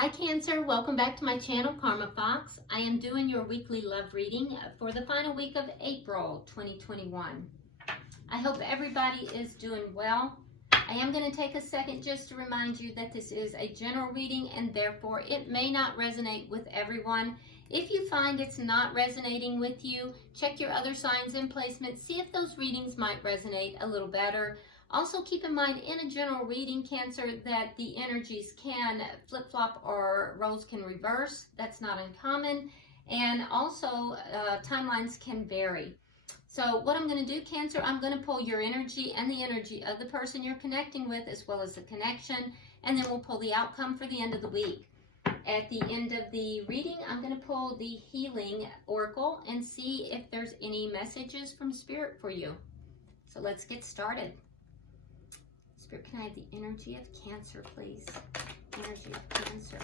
Hi Cancer, welcome back to my channel, Karma Fox. I am doing your weekly love reading for the final week of April 2021. I hope everybody is doing well. I am going to take a second just to remind you that this is a general reading and therefore it may not resonate with everyone. If you find it's not resonating with you, check your other signs and placements, see if those readings might resonate a little better. Also keep in mind in a general reading, Cancer, that the energies can flip-flop or roles can reverse. That's not uncommon. And also timelines can vary. So what I'm going to do, Cancer, I'm going to pull your energy and the energy of the person you're connecting with as well as the connection. And then we'll pull the outcome for the end of the week. At the end of the reading, I'm going to pull the Healing Oracle and see if there's any messages from Spirit for you. So let's get started. Spirit, can I have the energy of Cancer, please? Energy of Cancer.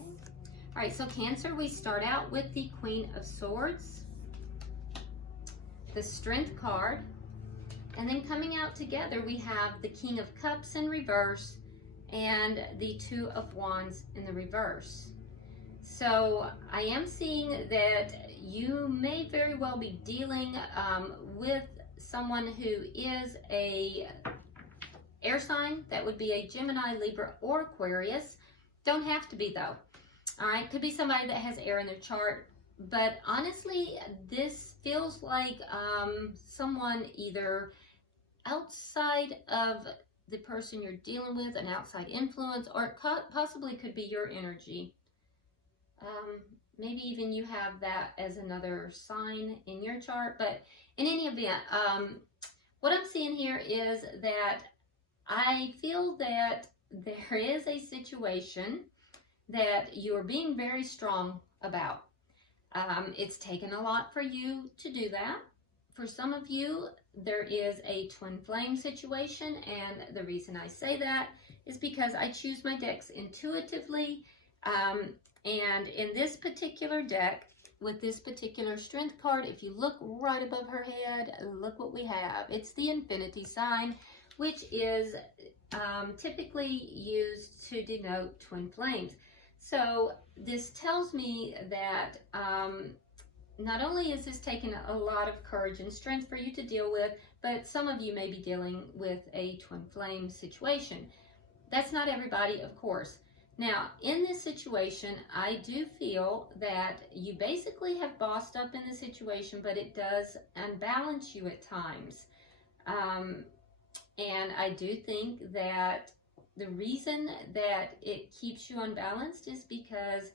Okay. All right, so Cancer, we start out with the Queen of Swords, the Strength card, and then coming out together, we have the King of Cups in reverse and the Two of Wands in the reverse. So I am seeing that you may very well be dealing with someone who is a air sign. That would be a Gemini, Libra, or Aquarius. Don't have to be though. All right, could be somebody that has air in their chart. But honestly, this feels like someone either outside of the person you're dealing with, an outside influence, or it possibly could be your energy. Maybe even you have that as another sign in your chart, but in any event, what I'm seeing here is that I feel that there is a situation that you are being very strong about. It's taken a lot for you to do that. For some of you, there is a twin flame situation, and the reason I say that is because I choose my decks intuitively. And in this particular deck, with this particular strength card, if you look right above her head, look what we have. It's the infinity sign, which is typically used to denote twin flames. So this tells me that not only is this taking a lot of courage and strength for you to deal with, but some of you may be dealing with a twin flame situation. That's not everybody, of course. Now, in this situation, I do feel that you basically have bossed up in the situation, but it does unbalance you at times. And I do think that the reason that it keeps you unbalanced is because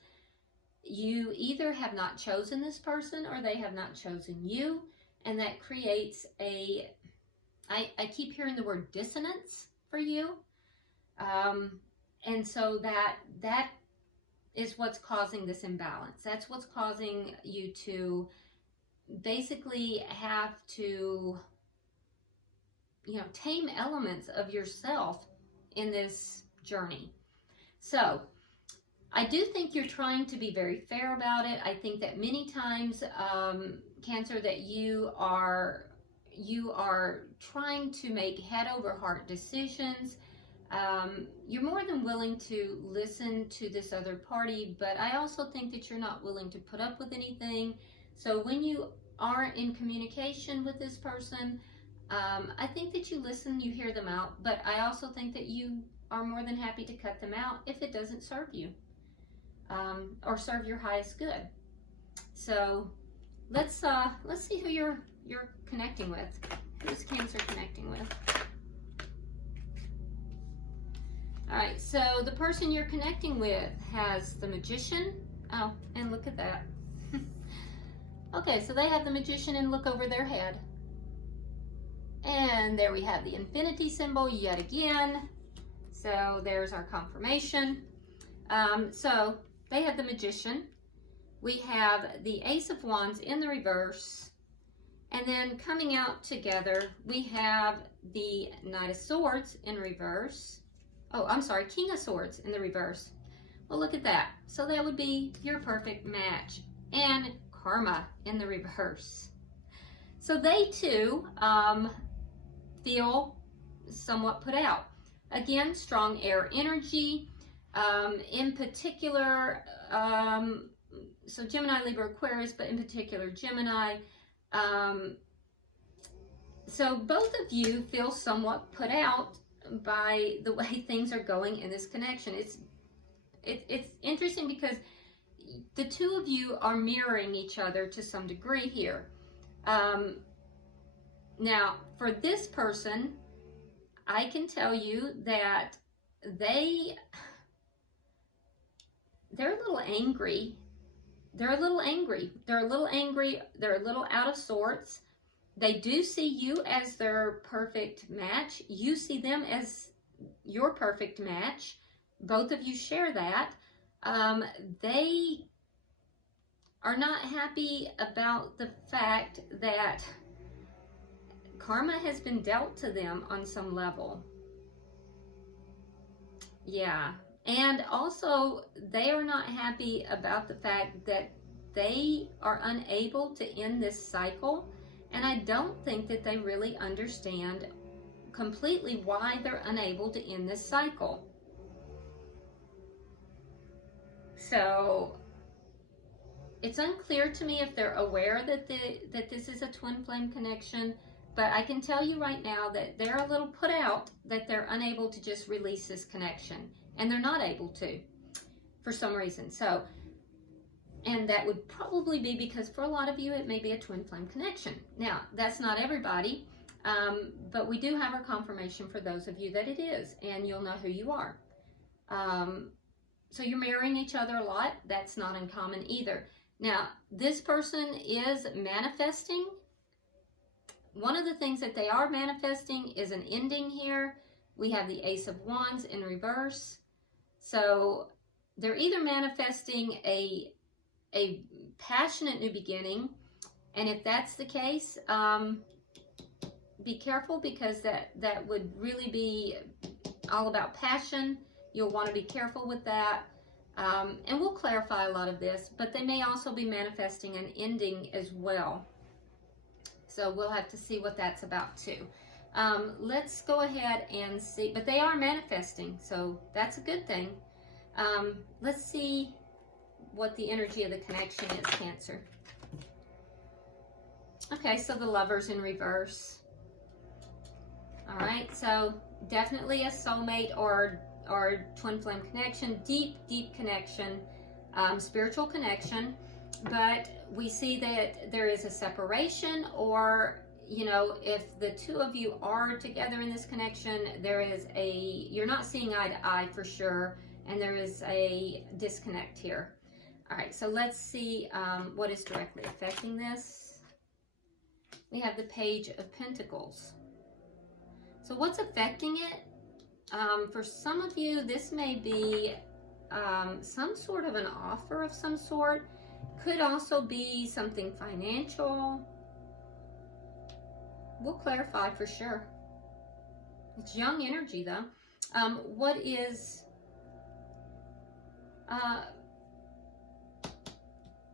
you either have not chosen this person or they have not chosen you. And that creates I keep hearing the word dissonance for you. And so that is what's causing this imbalance. That's what's causing you to basically have to, tame elements of yourself in this journey. So I do think you're trying to be very fair about it. I think that many times, Cancer, that you are trying to make head over heart decisions. You're more than willing to listen to this other party, but I also think that you're not willing to put up with anything. So when you are in communication with this person, I think that you listen, you hear them out, but I also think that you are more than happy to cut them out if it doesn't serve you, or serve your highest good. So let's see who you're connecting with. Who's Cancer connecting with? All right, so the person you're connecting with has the Magician. Oh, and look at that. Okay, so they have the Magician and look over their head. And there we have the infinity symbol yet again. So there's our confirmation. So they have the Magician. We have the Ace of Wands in the reverse. And then coming out together, we have the Knight of Swords in reverse. Oh, I'm sorry, King of Swords in the reverse. Well, look at that. So that would be your perfect match. And Karma in the reverse. So they too feel somewhat put out. Again, strong air energy. In particular, so Gemini, Libra, Aquarius, but in particular Gemini. So both of you feel somewhat put out by the way things are going in this connection. It's interesting because the two of you are mirroring each other to some degree here. Now, for this person, I can tell you that they're a little angry. They're a little angry. They're a little angry. They're a little out of sorts. They do see you as their perfect match. You see them as your perfect match. Both of you share that. They are not happy about the fact that karma has been dealt to them on some level. Yeah. And also, they are not happy about the fact that they are unable to end this cycle. And I don't think that they really understand completely why they're unable to end this cycle. So it's unclear to me if they're aware that this is a twin flame connection, but I can tell you right now that they're a little put out that they're unable to just release this connection, and they're not able to for some reason. So, and that would probably be because for a lot of you it may be a twin flame connection. Now, that's not everybody, but we do have our confirmation for those of you that it is, and you'll know who you are. So you're mirroring each other a lot. That's not uncommon either. Now, this person is manifesting. One of the things that they are manifesting is an ending here. We have the Ace of Wands in reverse. So they're either manifesting a passionate new beginning, and if that's the case, be careful, because that would really be all about passion. You'll want to be careful with that. And we'll clarify a lot of this, but they may also be manifesting an ending as well. So we'll have to see what that's about too. Let's go ahead and see, but they are manifesting, so that's a good thing. Let's see what the energy of the connection is, Cancer. Okay, so the Lover's in reverse. All right, so definitely a soulmate or twin flame connection, deep connection, spiritual connection, but we see that there is a separation, or, you know, if the two of you are together in this connection, you're not seeing eye to eye for sure, and there is a disconnect here. All right, so let's see what is directly affecting this. We have the Page of Pentacles. So what's affecting it? For some of you, this may be some sort of an offer of some sort. Could also be something financial. We'll clarify for sure. It's young energy though. What is...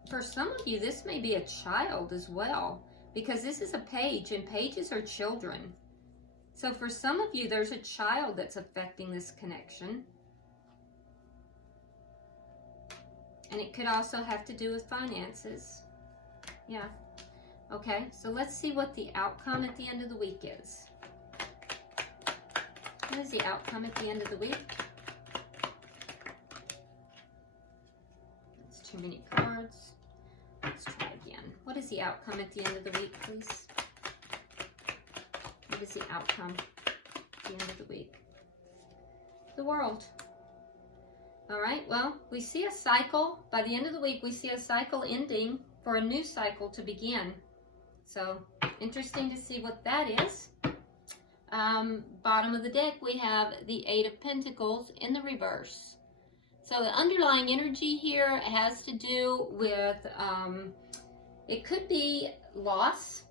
for some of you, this may be a child as well, because this is a page, and pages are children. So for some of you, there's a child that's affecting this connection. And it could also have to do with finances. Yeah. Okay, so let's see what the outcome at the end of the week is. What is the outcome at the end of the week? That's too many cards. Let's try again. What is the outcome at the end of the week, please? What is the outcome at the end of the week? The World. All right, well, we see a cycle. By the end of the week, we see a cycle ending for a new cycle to begin. So, interesting to see what that is. Bottom of the deck, we have the Eight of Pentacles in the reverse. So, the underlying energy here has to do with, it could be loss.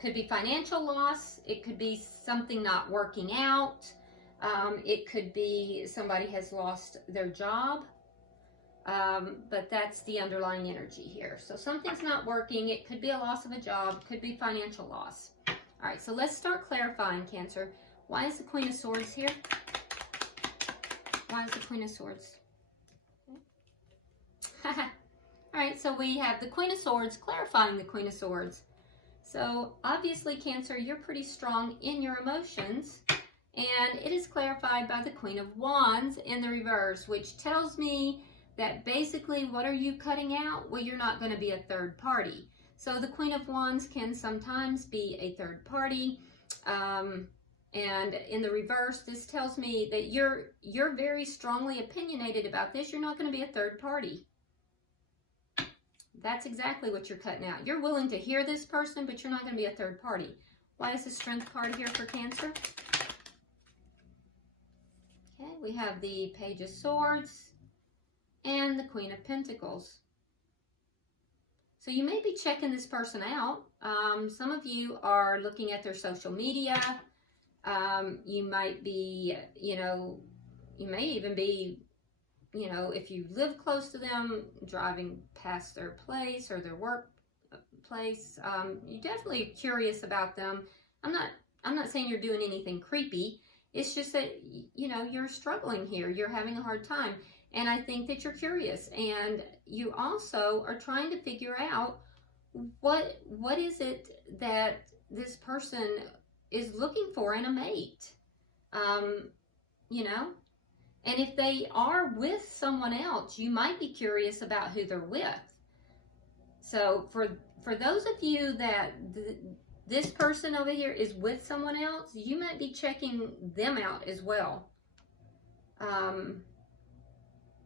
Could be financial loss. It could be something not working out. It could be somebody has lost their job. But that's the underlying energy here. So something's not working. It could be a loss of a job. Could be financial loss. All right, so let's start clarifying, Cancer. Why is the Queen of Swords here? Why is the Queen of Swords? Alright, so we have the Queen of Swords clarifying the Queen of Swords. So obviously, Cancer, you're pretty strong in your emotions. And it is clarified by the Queen of Wands in the reverse, which tells me that basically, what are you cutting out? Well, you're not going to be a third party. So the Queen of Wands can sometimes be a third party. And in the reverse, this tells me that you're very strongly opinionated about this. You're not going to be a third party. That's exactly what you're cutting out. You're willing to hear this person, but you're not going to be a third party. Why is the Strength card here for Cancer? Okay, we have the Page of Swords and the Queen of Pentacles. So you may be checking this person out. Some of you are looking at their social media. You might be, you may even be, if you live close to them, driving past their place or their workplace. You're definitely curious about them. I'm not saying you're doing anything creepy. It's just that, you're struggling here. You're having a hard time. And I think that you're curious. And you also are trying to figure out what is it that this person is looking for in a mate. And if they are with someone else, you might be curious about who they're with. So for those of you that this person over here is with someone else, you might be checking them out as well.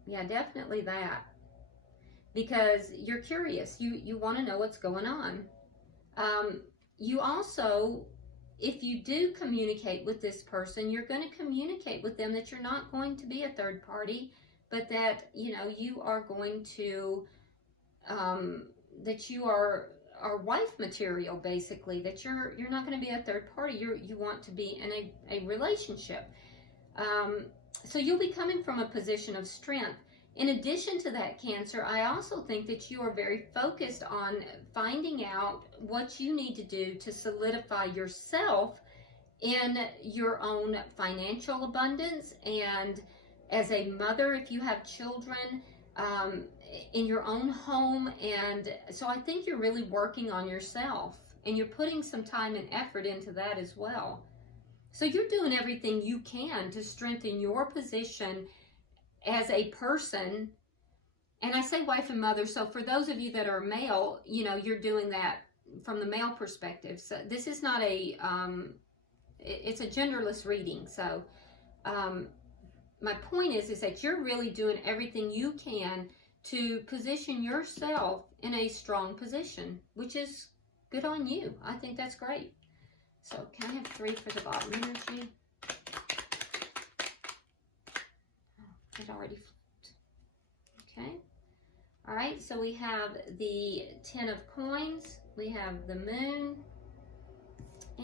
Yeah, definitely that. Because you're curious. You want to know what's going on. You also, if you do communicate with this person, you're going to communicate with them that you're not going to be a third party, but that, you are going to, that you are wife material, basically, that you're not going to be a third party. You want to be in a relationship. So you'll be coming from a position of strength. In addition to that, Cancer, I also think that you are very focused on finding out what you need to do to solidify yourself in your own financial abundance, and as a mother, if you have children, in your own home. And so I think you're really working on yourself, and you're putting some time and effort into that as well. So you're doing everything you can to strengthen your position as a person. And I say wife and mother, so for those of you that are male, you're doing that from the male perspective. So this is not it's a genderless reading. So my point is that you're really doing everything you can to position yourself in a strong position, which is good on you. I think that's great. So can I have 3 for the bottom energy? It already flipped. Okay. All right, so we have the 10 of coins, we have the moon,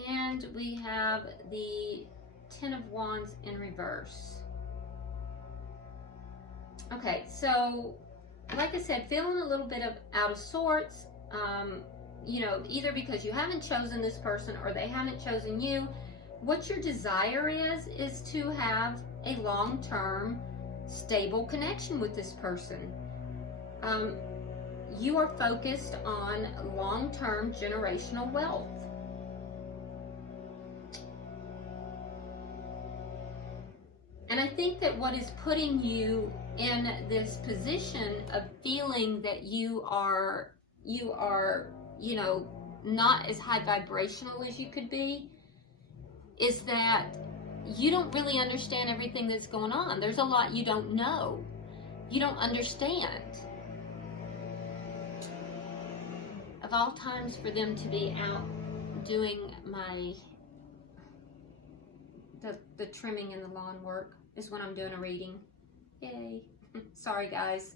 and we have the 10 of wands in reverse. Okay, so like I said, feeling a little bit out of sorts, either because you haven't chosen this person or they haven't chosen you. What your desire is to have a long-term stable connection with this person. You are focused on long-term generational wealth. And I think that what is putting you in this position of feeling that you are, not as high vibrational as you could be, is that you don't really understand everything that's going on. There's a lot you don't know. You don't understand. Of all times for them to be out doing the trimming and the lawn work is when I'm doing a reading. Yay. Sorry, guys.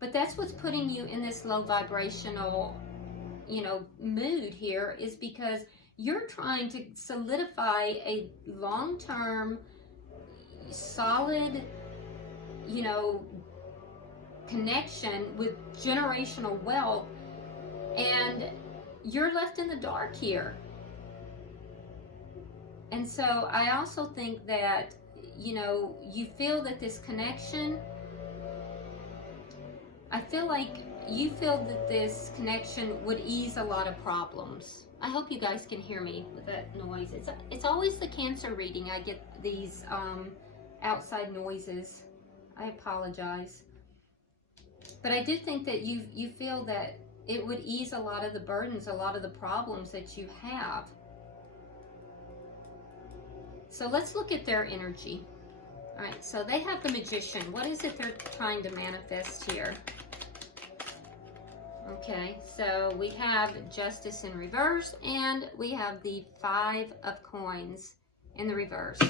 But that's what's putting you in this low vibrational, mood here, is because you're trying to solidify a long-term, solid, connection with generational wealth, and you're left in the dark here. And so I also think that, you know, you feel that this connection, I feel like you feel that this connection would ease a lot of problems. I hope you guys can hear me with that noise. It's always the Cancer reading. I get these outside noises. I apologize. But I do think that you feel that it would ease a lot of the burdens, a lot of the problems that you have. So let's look at their energy. All right, so they have the Magician. What is it they're trying to manifest here? Okay, so we have Justice in reverse, and we have the Five of Coins in the reverse.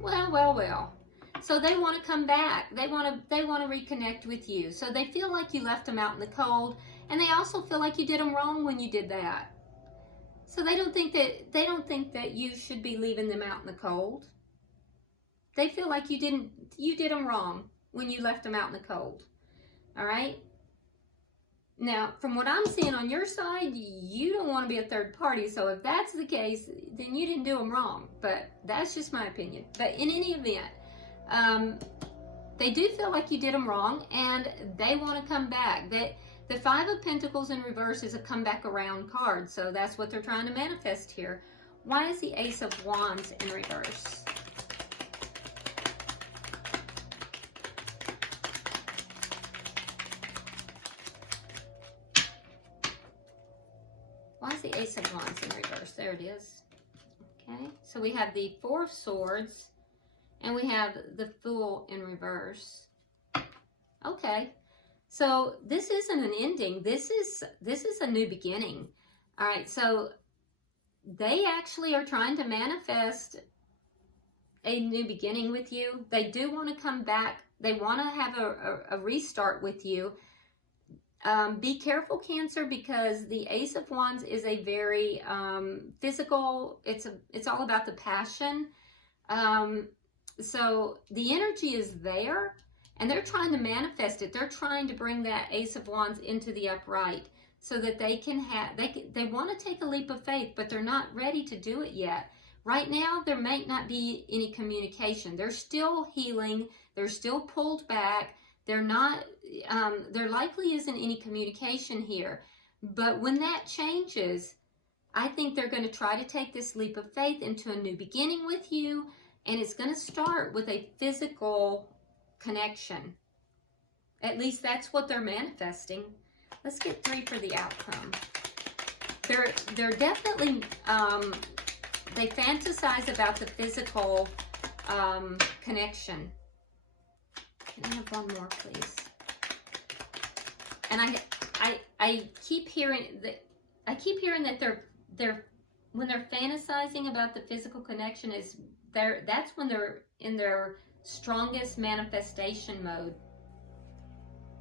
Well, well, well. So they want to come back. They want to reconnect with you. So they feel like you left them out in the cold, and they also feel like you did them wrong when you did that. So they don't think that you should be leaving them out in the cold. They feel like you did them wrong when you left them out in the cold. All right? Now, from what I'm seeing on your side, you don't want to be a third party. So if that's the case, then you didn't do them wrong. But that's just my opinion. But in any event, they do feel like you did them wrong, and they want to come back. The Five of Pentacles in reverse is a come back around card. So that's what they're trying to manifest here. Why is the Ace of Wands in reverse? Why is the Ace of Wands in reverse? There it is. Okay, so we have the Four of Swords, and we have the Fool in reverse. Okay, so this isn't an ending. This is a new beginning. All right, so they actually are trying to manifest a new beginning with you. They do want to come back. They want to have a restart with you. Be careful, Cancer, because the Ace of Wands is a very physical, it's all about the passion. So the energy is there, and they're trying to manifest it. They're trying to bring that Ace of Wands into the upright so that they can have, they want to take a leap of faith, but they're not ready to do it yet. Right now, there may not be any communication. They're still healing. They're still pulled back. They're not, there likely isn't any communication here. But when that changes, I think they're going to try to take this leap of faith into a new beginning with you. And it's going to start with a physical connection. At least that's what they're manifesting. Let's get 3 for the outcome. They're definitely, they fantasize about the physical connection. Can I have one more, please? And I keep hearing that they're when they're fantasizing about the physical connection, that's when they're in their strongest manifestation mode.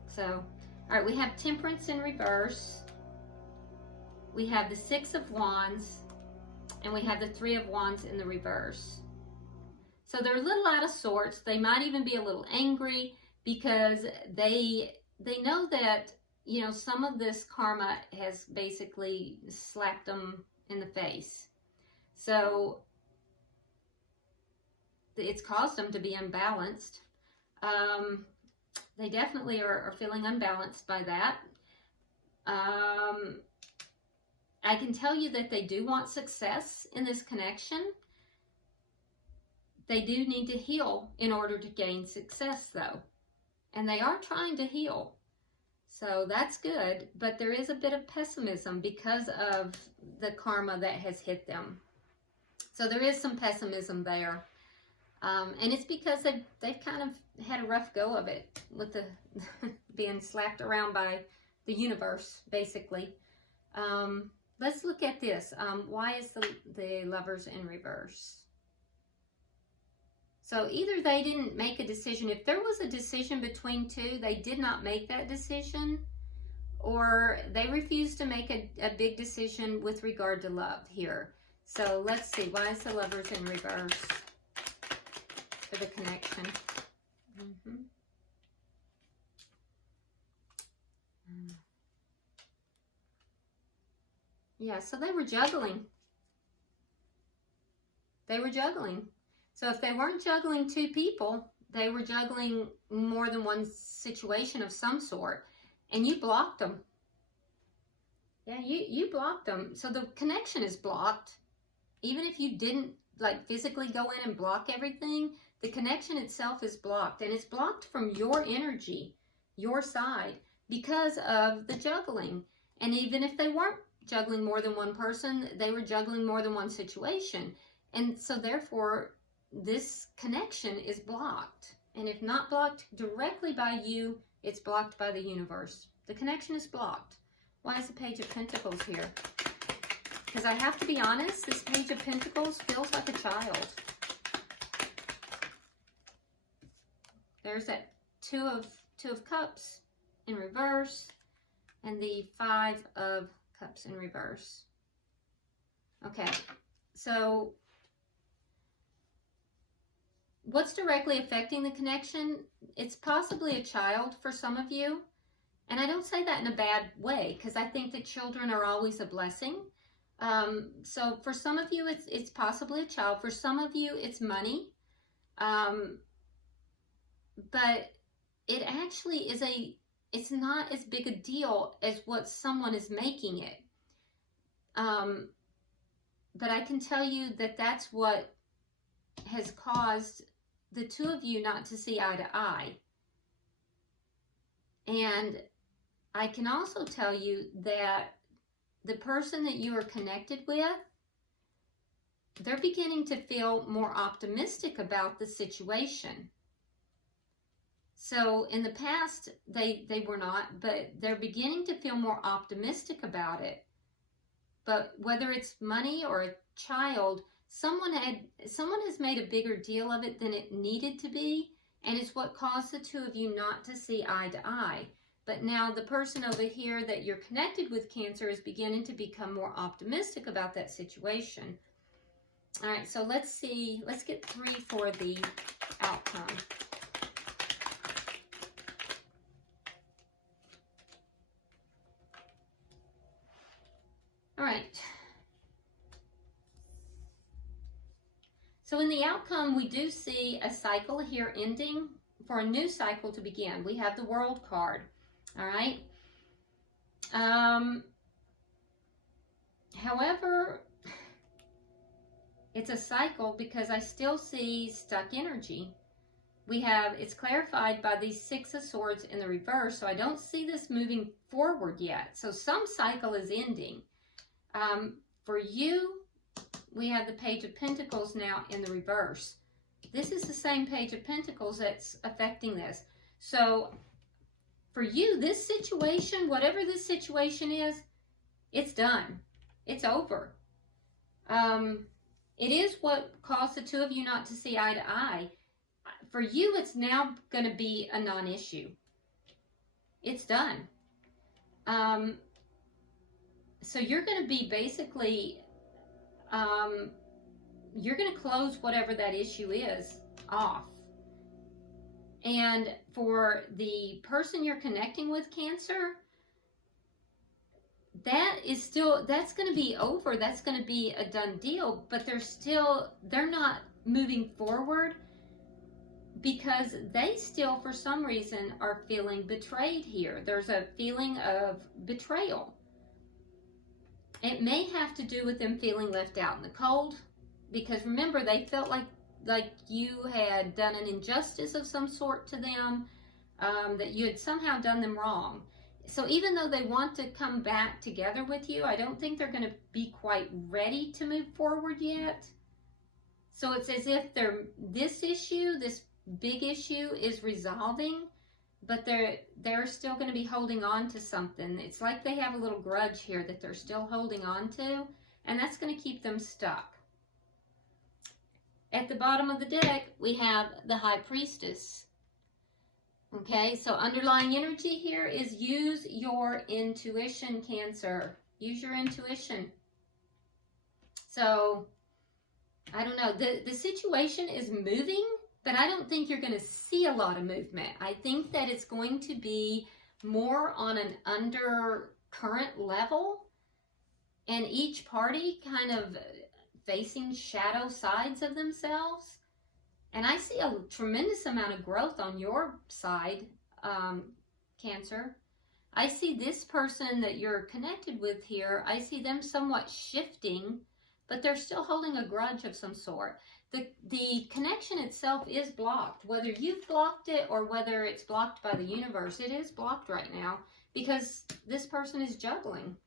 So, all right, we have Temperance in reverse. We have the Six of Wands, and we have the Three of Wands in the reverse. So they're a little out of sorts. They might even be a little angry because they know that, you know, some of this karma has basically slapped them in the face. So it's caused them to be unbalanced. They definitely are feeling unbalanced by that. I can tell you that they do want success in this connection. They do need to heal in order to gain success, though. And they are trying to heal. So that's good. But there is a bit of pessimism because of the karma that has hit them. So there is some pessimism there. And it's because they've kind of had a rough go of it with the being slapped around by the universe, basically. Let's look at this. Why is the Lovers in reverse? So either they didn't make a decision. If there was a decision between two, they did not make that decision, or they refused to make a big decision with regard to love here. So let's see. Why is the Lovers in reverse for the connection? Yeah, so they were juggling. They were juggling. So if they weren't juggling two people, they were juggling more than one situation of some sort, and you blocked them. Yeah, you blocked them. So the connection is blocked. Even if you didn't like physically go in and block everything, the connection itself is blocked, and it's blocked from your energy, your side, because of the juggling. And even if they weren't juggling more than one person, they were juggling more than one situation. And so therefore, this connection is blocked. And if not blocked directly by you, it's blocked by the universe. The connection is blocked. Why is the Page of Pentacles here? Because I have to be honest, this Page of Pentacles feels like a child. There's that Two of Cups in reverse, and the Five of Cups in reverse. Okay, so what's directly affecting the connection? It's possibly a child for some of you. And I don't say that in a bad way, because I think that children are always a blessing. So for some of you, it's possibly a child. For some of you, it's money. But it actually is it's not as big a deal as what someone is making it. But I can tell you that that's what has caused the two of you not to see eye to eye. And I can also tell you that the person that you are connected with, they're beginning to feel more optimistic about the situation. So in the past, they were not, but they're beginning to feel more optimistic about it. But whether it's money or a child, someone has made a bigger deal of it than it needed to be, and it's what caused the two of you not to see eye to eye. But now the person over here that you're connected with, Cancer, is beginning to become more optimistic about that situation. All right, so let's see. Let's get 3 for the outcome. All right. So in the outcome, we do see a cycle here ending for a new cycle to begin. We have the World card. All right. However, it's a cycle because I still see stuck energy. It's clarified by these 6 of Swords in the reverse, so I don't see this moving forward yet. So some cycle is ending. For you, we have the Page of Pentacles now in the reverse. This is the same Page of Pentacles that's affecting this. So for you, this situation, whatever this situation is, it's done. It's over. It is what caused the two of you not to see eye to eye. For you, it's now going to be a non-issue. It's done. So you're going to be basically, you're going to close whatever that issue is off. And for the person you're connecting with, Cancer, that's going to be over. That's going to be a done deal, but they're not moving forward because they still, for some reason, are feeling betrayed here. There's a feeling of betrayal. It may have to do with them feeling left out in the cold, because remember, they felt like you had done an injustice of some sort to them, that you had somehow done them wrong. So even though they want to come back together with you, I don't think they're going to be quite ready to move forward yet. So it's as if this big issue is resolving, but they're still going to be holding on to something. It's like they have a little grudge here that they're still holding on to, and that's going to keep them stuck. At the bottom of the deck, we have the High Priestess. Okay, so underlying energy here is use your intuition, Cancer. Use your intuition. So, I don't know. The situation is moving, but I don't think you're going to see a lot of movement. I think that it's going to be more on an undercurrent level, and each party kind of facing shadow sides of themselves. And I see a tremendous amount of growth on your side, Cancer. I see this person that you're connected with here, I see them somewhat shifting, but they're still holding a grudge of some sort. The connection itself is blocked. Whether you've blocked it or whether it's blocked by the universe, it is blocked right now because this person is juggling.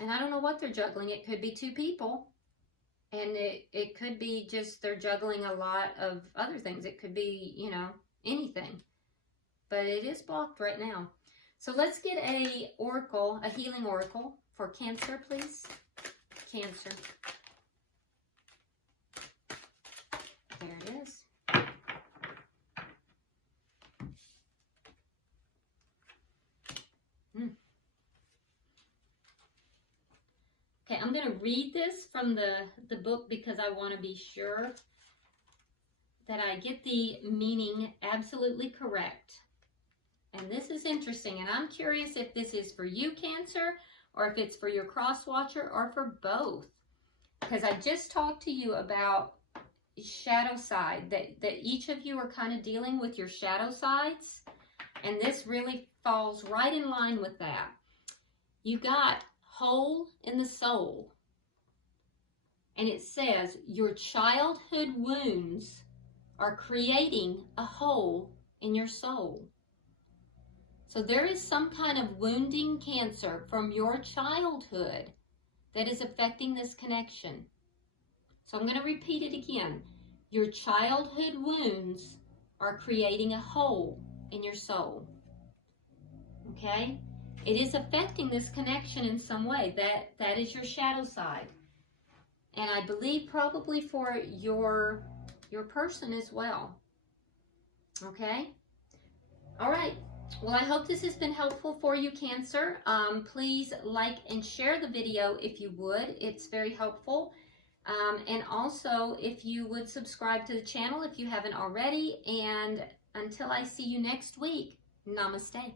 And I don't know what they're juggling. It could be two people. And it could be just they're juggling a lot of other things. It could be, you know, anything. But it is blocked right now. So let's get a oracle, a healing oracle for Cancer, please. Cancer. There it is. Okay, I'm going to read this from the book because I want to be sure that I get the meaning absolutely correct. And this is interesting, and I'm curious if this is for you, Cancer, or if it's for your cross watcher, or for both. Because I just talked to you about shadow side, that each of you are kind of dealing with your shadow sides, and this really falls right in line with that. You got hole in the soul, and it says your childhood wounds are creating a hole in your soul. So there is some kind of wounding, Cancer, from your childhood that is affecting this connection. So I'm going to repeat it again. Your childhood wounds are creating a hole in your soul. Okay? It is affecting this connection in some way. That is your shadow side. And I believe probably for your person as well. Okay? All right. Well, I hope this has been helpful for you, Cancer. Please like and share the video if you would. It's very helpful. And also, if you would subscribe to the channel if you haven't already. And until I see you next week, namaste.